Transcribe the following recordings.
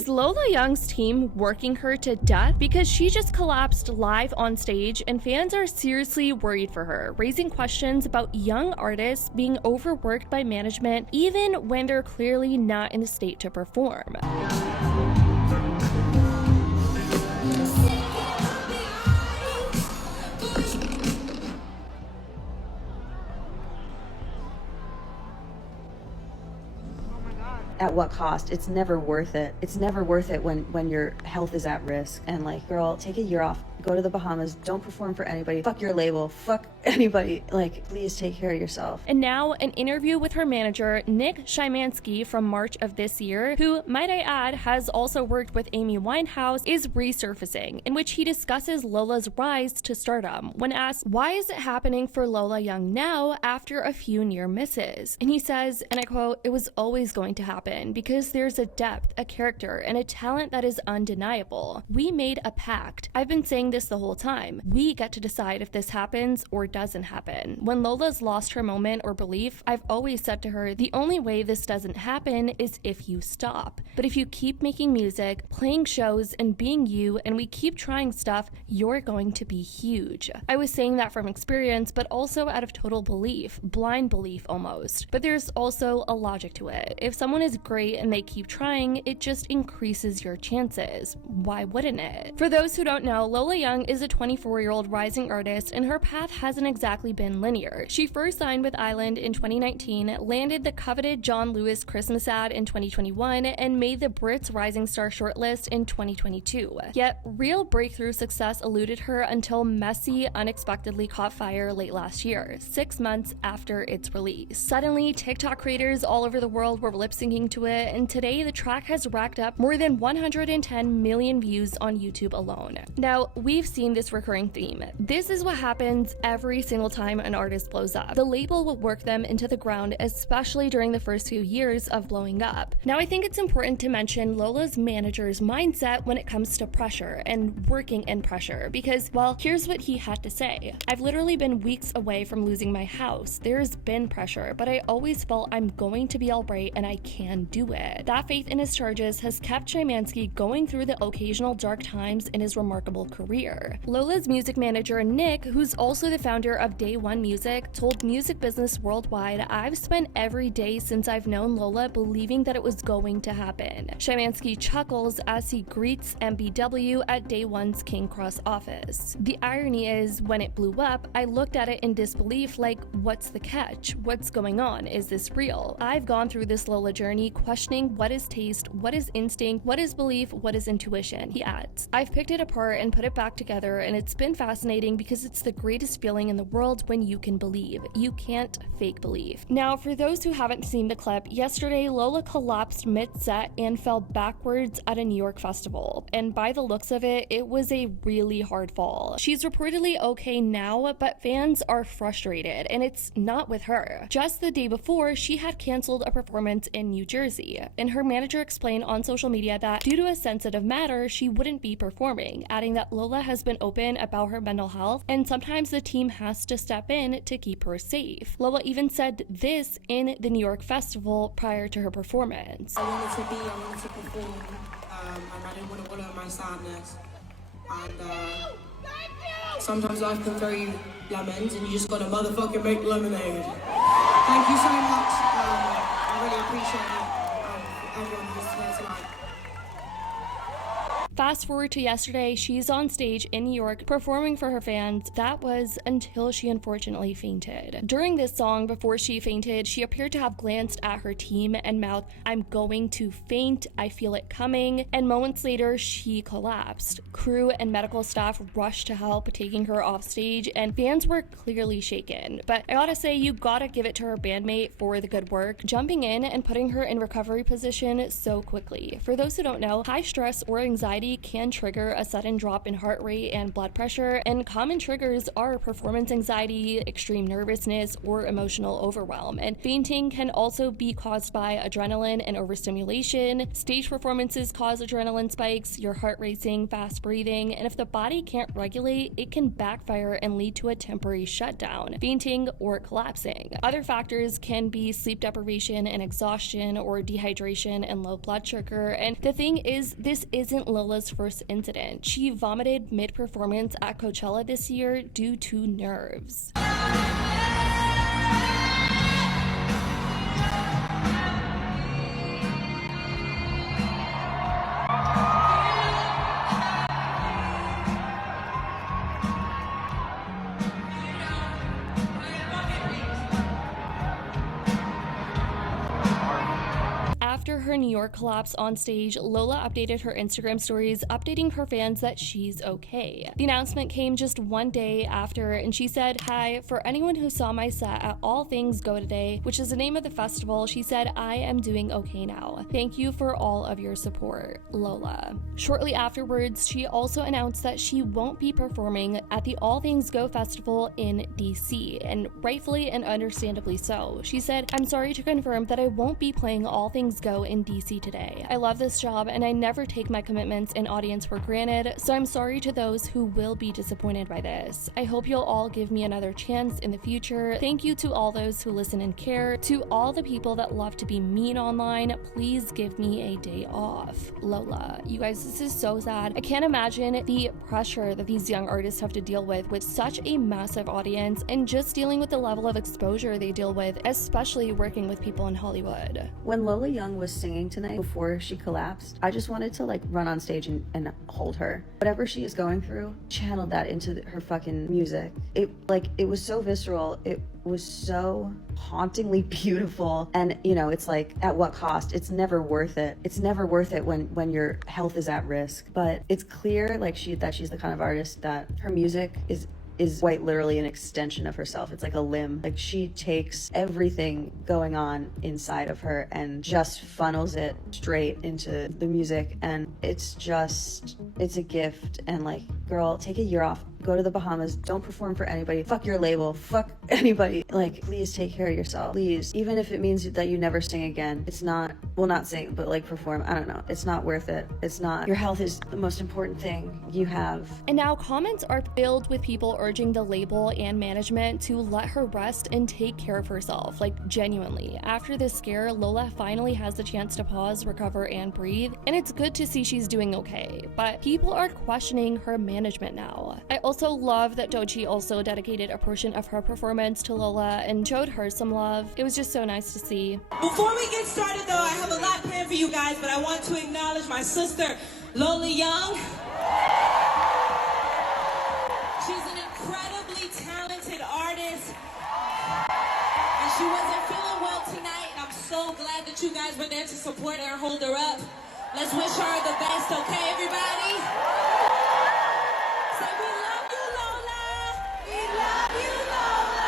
Is Lola Young's team working her to death? Because she just collapsed live on stage and fans are seriously worried for her, raising questions about young artists being overworked by management even when they're clearly not in the state to perform. At what cost? It's never worth it. It's never worth it when your health is at risk. And like, girl, take a year off, go to the Bahamas, don't perform for anybody, fuck your label, fuck anybody. Like, please take care of yourself. And now an interview with her manager, Nick Shymansky, from March of this year, who, might I add, has also worked with Amy Winehouse, is resurfacing, in which he discusses Lola's rise to stardom when asked, why is it happening for Lola Young now after a few near misses? And he says, and I quote, "It was always going to happen because there's a depth, a character, and a talent that is undeniable. We made a pact. I've been saying this the whole time. We get to decide if this happens or doesn't happen. When Lola's lost her moment or belief, I've always said to her, the only way this doesn't happen is if you stop. But if you keep making music, playing shows, and being you, and we keep trying stuff, you're going to be huge." I was saying that from experience, but also out of total belief, blind belief almost. But there's also a logic to it. If someone is great and they keep trying, it just increases your chances. Why wouldn't it? For those who don't know, Lola Young is a 24-year-old rising artist, and her path hasn't exactly been linear. She first signed with Island in 2019, landed the coveted John Lewis Christmas ad in 2021, and made the Brits Rising Star shortlist in 2022. Yet, real breakthrough success eluded her until Messy unexpectedly caught fire late last year, 6 months after its release. Suddenly, TikTok creators all over the world were lip-syncing to it, and today the track has racked up more than 110 million views on YouTube alone. Now, we've seen this recurring theme. This is what happens every single time an artist blows up. The label will work them into the ground, especially during the first few years of blowing up. Now, I think it's important to mention Lola's manager's mindset when it comes to pressure and working in pressure, because, well, here's what he had to say. "I've literally been weeks away from losing my house. There's been pressure, but I always felt I'm going to be all right and I can do it." That faith in his charges has kept Shymansky going through the occasional dark times in his remarkable career. Lola's music manager, Nick, who's also the founder of Day One Music, told Music Business Worldwide, "I've spent every day since I've known Lola believing that it was going to happen." Shymansky chuckles as he greets MBW at Day One's King Cross office. "The irony is, when it blew up, I looked at it in disbelief, like, what's the catch? What's going on? Is this real? I've gone through this Lola journey questioning what is taste, what is instinct, what is belief, what is intuition," he adds. "I've picked it apart and put it back together, and it's been fascinating because it's the greatest feeling in the world when you can believe. You can't fake belief." Now, for those who haven't seen the clip, yesterday Lola collapsed mid-set and fell backwards at a New York festival. And by the looks of it, it was a really hard fall. She's reportedly okay now, but fans are frustrated, and it's not with her. Just the day before, she had canceled a performance in New Jersey, and her manager explained on social media that due to a sensitive matter, she wouldn't be performing, adding that Lola has been open about her mental health, and sometimes the team has to step in to keep her safe. Lola even said this in the New York festival prior to her performance. I wanted to perform, and I didn't want to follow my sadness. And sometimes life can throw you lemons, and you just gotta motherfucking make lemonade. Thank you so much. I really appreciate everyone who's here tonight. Fast forward to yesterday, she's on stage in New York performing for her fans. That was until she unfortunately fainted. During this song, before she fainted, she appeared to have glanced at her team and mouthed, "I'm going to faint, I feel it coming," and moments later, she collapsed. Crew and medical staff rushed to help, taking her off stage, and fans were clearly shaken. But I gotta say, you gotta give it to her bandmate for the good work, jumping in and putting her in recovery position so quickly. For those who don't know, high stress or anxiety body can trigger a sudden drop in heart rate and blood pressure, and common triggers are performance anxiety, extreme nervousness, or emotional overwhelm. And fainting can also be caused by adrenaline and overstimulation. Stage performances cause adrenaline spikes, your heart racing, fast breathing, and if the body can't regulate, it can backfire and lead to a temporary shutdown, fainting, or collapsing. Other factors can be sleep deprivation and exhaustion, or dehydration and low blood sugar. And the thing is, this isn't Lola's first incident. She vomited mid-performance at Coachella this year due to nerves. After her New York collapse on stage, Lola updated her Instagram stories, updating her fans that she's okay. The announcement came just one day after, and she said, "Hi, for anyone who saw my set at All Things Go today, which is the name of the festival, she said, I am doing okay now. Thank you for all of your support, Lola." Shortly afterwards, she also announced that she won't be performing at the All Things Go festival in DC, and rightfully and understandably so. She said, "I'm sorry to confirm that I won't be playing All Things Go in DC today. I love this job and I never take my commitments and audience for granted, so I'm sorry to those who will be disappointed by this. I hope you'll all give me another chance in the future. Thank you to all those who listen and care. To all the people that love to be mean online, please give me a day off. Lola." You guys, this is so sad. I can't imagine the pressure that these young artists have to deal with such a massive audience, and just dealing with the level of exposure they deal with, especially working with people in Hollywood. When Lola Young was singing tonight before she collapsed, I just wanted to like run on stage and hold her. Whatever she is going through, channeled that into her fucking music. It was so visceral. It was so hauntingly beautiful. And you know, it's like, at what cost? It's never worth it. It's never worth it when your health is at risk. But it's clear like that she's the kind of artist that her music is quite literally an extension of herself. It's like a limb. Like, she takes everything going on inside of her and just funnels it straight into the music, and it's a gift. And like, girl, take a year off, go to the Bahamas, don't perform for anybody, fuck your label, fuck anybody. Like, please take care of yourself, please. Even if it means that you never sing again, it's not, well, not sing, but like perform, I don't know, it's not worth it. It's not. Your health is the most important thing you have. And now comments are filled with people urging the label and management to let her rest and take care of herself, like genuinely. After this scare, Lola finally has the chance to pause, recover, and breathe, and it's good to see she's doing okay, but people are questioning her management now. I also love that Doechii also dedicated a portion of her performance to Lola and showed her some love. It was just so nice to see. Before we get started though, I have a lot planned for you guys, but I want to acknowledge my sister, Lola Young. She's an incredibly talented artist, and she wasn't feeling well tonight, and I'm so glad that you guys were there to support her and hold her up. Let's wish her the best, okay, everybody? Say, we love you, Lola! We love you, Lola!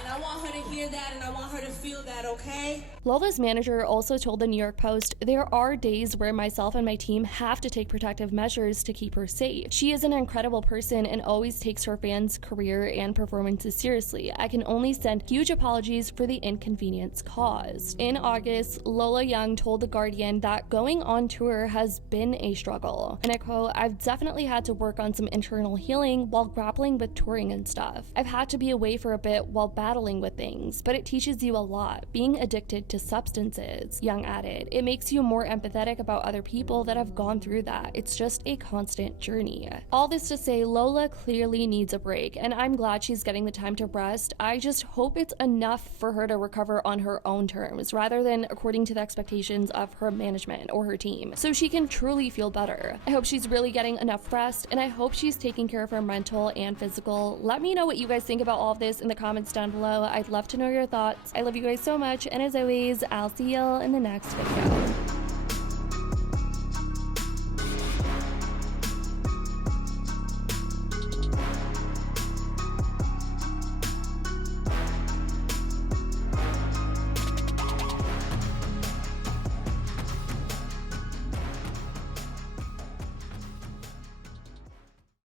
And I want her to hear that, and I want her to feel that, okay? Lola's manager also told the New York Post, "There are days where myself and my team have to take protective measures to keep her safe. She is an incredible person and always takes her fans' career and performances seriously. I can only send huge apologies for the inconvenience caused." In August, Lola Young told The Guardian that going on tour has been a struggle. And I quote, "I've definitely had to work on some internal healing while grappling with touring and stuff. I've had to be away for a bit while battling with things, but it teaches you a lot. Being addicted to substances," Young added. "It makes you more empathetic about other people that have gone through that. It's just a constant journey." All this to say, Lola clearly needs a break, and I'm glad she's getting the time to rest. I just hope it's enough for her to recover on her own terms, rather than according to the expectations of her management or her team, so she can truly feel better. I hope she's really getting enough rest, and I hope she's taking care of her mental and physical. Let me know what you guys think about all of this in the comments down below. I'd love to know your thoughts. I love you guys so much, and as always, I'll see y'all in the next video.